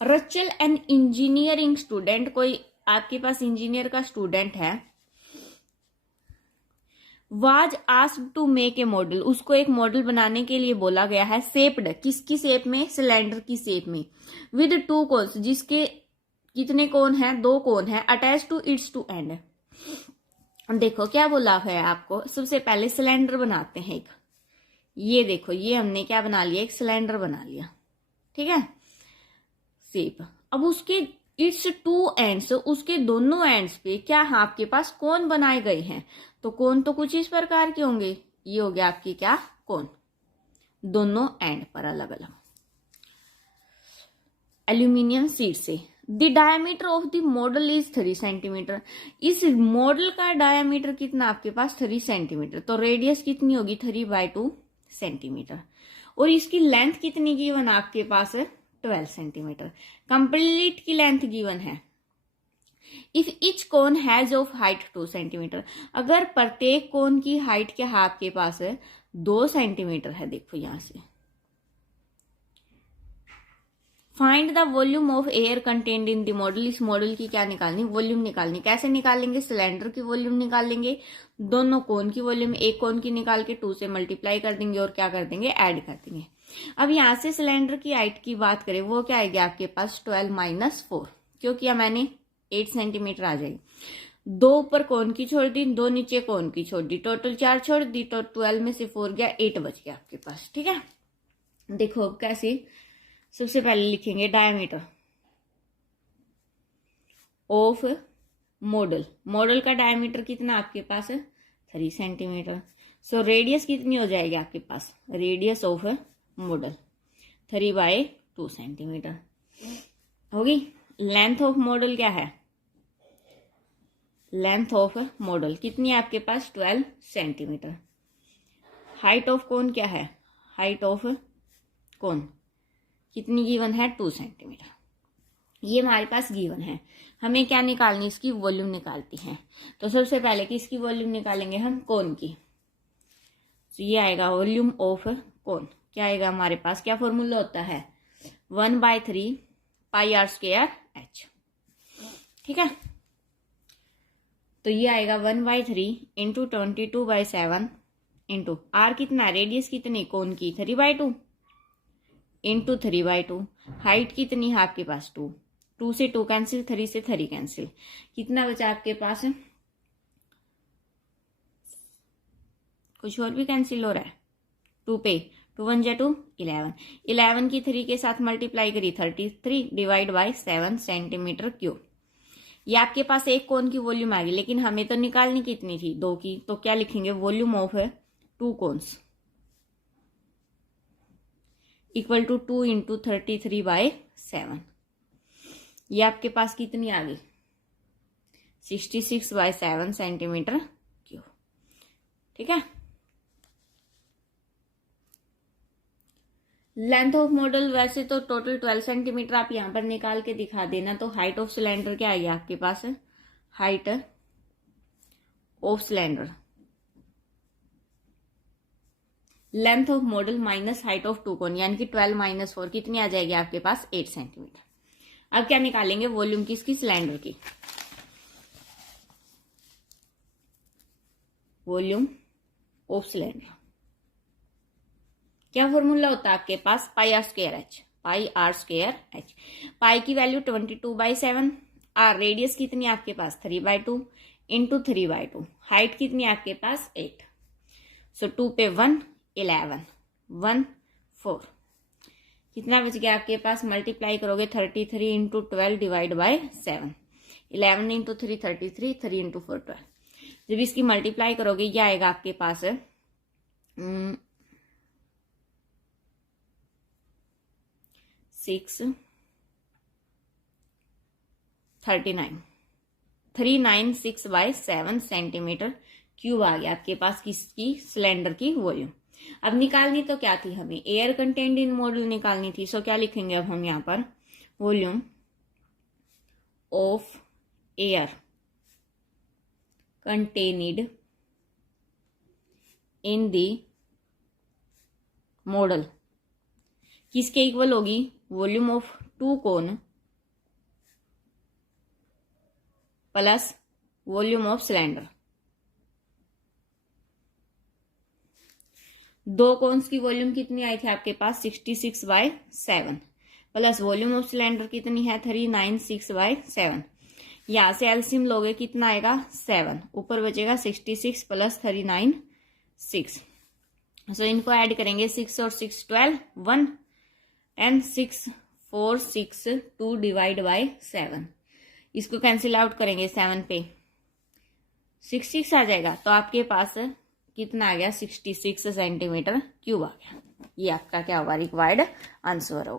रचल an engineering student, कोई आपके पास इंजीनियर का स्टूडेंट है, was asked to make a model, उसको एक मॉडल बनाने के लिए बोला गया है, शेप्ड, किसकी शेप में, सिलेंडर की शेप में, विद टू कोन्स, जिसके कितने कोन हैं, दो कोन है, attach to its two end. देखो क्या बोला है आपको, सबसे पहले सिलेंडर बनाते हैं एक, ये देखो ये हमने क्या बना लिया, एक सिलेंडर बना लिया, ठीक है, शेप। अब उसके इट्स टू एंड्स, उसके दोनों एंड्स पे क्या है आपके पास, कोन बनाए गए हैं। तो कोन तो कुछ इस प्रकार के होंगे, ये हो गया आपकी क्या, कोन, दोनों एंड पर अलग अलग एल्यूमिनियम शीट से। The diameter of the model is 3 centimetre, इस मॉडल का डायमीटर कितना आपके पास 3 सेंटीमीटर, तो रेडियस कितनी होगी 3/2 सेंटीमीटर, और इसकी लेंथ कितनी गिवन आपके पास है 12 सेंटीमीटर। कंप्लीट की लेंथ गिवन है। If etch cone has of height 2 centimetre, अगर प्रत्येक कोन की हाइट क्या है आपके पास है 2 सेंटीमीटर है, देखो यहां से। Find the volume of air contained in the model, इस मॉडल की क्या निकालनी, वॉल्यूम निकालनी। कैसे निकालेंगे, सिलेंडर की वॉल्यूम निकालेंगे, दोनों कोन की वॉल्यूम, एक कोन की निकाल के 2 से मल्टीप्लाई कर देंगे और क्या कर देंगे, ऐड कर देंगे। अब यहां से सिलेंडर की हाइट की बात करें, वो क्या आएगी आपके पास 12 - 4, क्यों किया मैंने, 8 सेंटीमीटर आ जाएगी। 2 ऊपर कोन की छोड़ दी, 2 नीचे कोन की छोड़ दी, टोटल 4 छोड़ दी, तो 12 में से 4 गया, 8 बच गया आपके पास, ठीक है। देखो कैसे, सबसे पहले लिखेंगे डायमीटर ऑफ मॉडल, मॉडल का डायमीटर कितना आपके पास है 3 सेंटीमीटर। सो रेडियस कितनी हो जाएगी आपके पास, रेडियस ऑफ मॉडल 3/2 सेंटीमीटर होगी। लेंथ ऑफ मॉडल क्या है, लेंथ ऑफ मॉडल कितनी है आपके पास 12 सेंटीमीटर। हाइट ऑफ कोन क्या है, हाइट ऑफ कोन कितनी गिवन है 2 सेंटीमीटर। ये हमारे पास गिवन है, हमें क्या निकालनी, इसकी वॉल्यूम निकालती है। तो सबसे पहले किसकी वॉल्यूम निकालेंगे हम, कोन की। तो ये आएगा वॉल्यूम ऑफ कोन, क्या आएगा हमारे पास, क्या फॉर्मूला होता है 1/3 πr²h, ठीक है। तो ये आएगा 1/3 इंटू 22/7 इंटू आर कितना, रेडियस कितनी कोन की 3/2 इंटू 3/2, हाइट कितनी है आपके पास 2, 2 से 2 कैंसिल, 3 से 3 कैंसिल, कितना बचा आपके पास, कुछ और भी कैंसिल हो रहा है, 2 पे 2 1 जा 2 11, 11 की 3 के साथ मल्टीप्लाई करी 33 डिवाइड बाय 7 सेंटीमीटर क्यूब। ये आपके पास एक कोन की वॉल्यूम आ गई, लेकिन हमें तो निकालनी कितनी थी 2 की, तो क्या लिखेंगे, volume of 2 cones equal to 2 into 33/7, ये आपके पास कितनी आ गई 66/7 सेंटीमीटर क्यूब, ठीक है। लेंथ ऑफ मॉडल वैसे तो टोटल 12 सेंटीमीटर आप यहां पर निकाल के दिखा देना। तो हाइट ऑफ सिलेंडर क्या आएगी आपके पास, height of cylinder length of model minus height of 2 cone, यानी कि 12 - 4 कितनी आ जाएगी आपके पास 8 सेंटीमीटर। अब क्या निकालेंगे, वॉल्यूम किसकी, सिलेंडर की। वॉल्यूम ऑफ सिलेंडर क्या फॉर्मूला होता है आपके पास, πr²h, πr²h। पाई की वैल्यू 22/7, आर रेडियस कितनी आपके पास 3/2 इंटू 3/2, हाइट कितनी आपके पास 8, सो 2 पे 1 11 1 4, कितना बच गया आपके पास, मल्टीप्लाई करोगे 33 into 12 divide by 7, 11 into 3 33, 3 into 4 12, जब इसकी मल्टीप्लाई करोगे ये आएगा आपके पास 396/7 सेंटीमीटर क्यूब आ गया आपके पास किसकी, सिलेंडर की वॉल्यूम। अब निकालनी तो क्या थी हमें, एयर कंटेन्ड इन मॉडल निकालनी थी। सो क्या लिखेंगे अब हम यहाँ पर, volume of air contained in the model किसके इक्वल होगी, volume of 2 cone plus volume of cylinder. दो कोन्स की वॉल्यूम कितनी आई थी आपके पास 66/7 प्लस वॉल्यूम ऑफ सिलेंडर कितनी है 396/7। यहां से एलसीएम लोगे कितना आएगा 7, ऊपर बचेगा 66 प्लस 39 6। सो इनको ऐड करेंगे 6 और 6 12 1 एंड 6 4 6 2 डिवाइड बाय 7। इसको कैंसिल आउट करेंगे 7 पे 6 आ जाएगा, तो आपके पास कितना आ गया 66 सेंटीमीटर क्यूब आ गया। ये आपका क्या होगा रिक्वायर्ड आंसर होगा।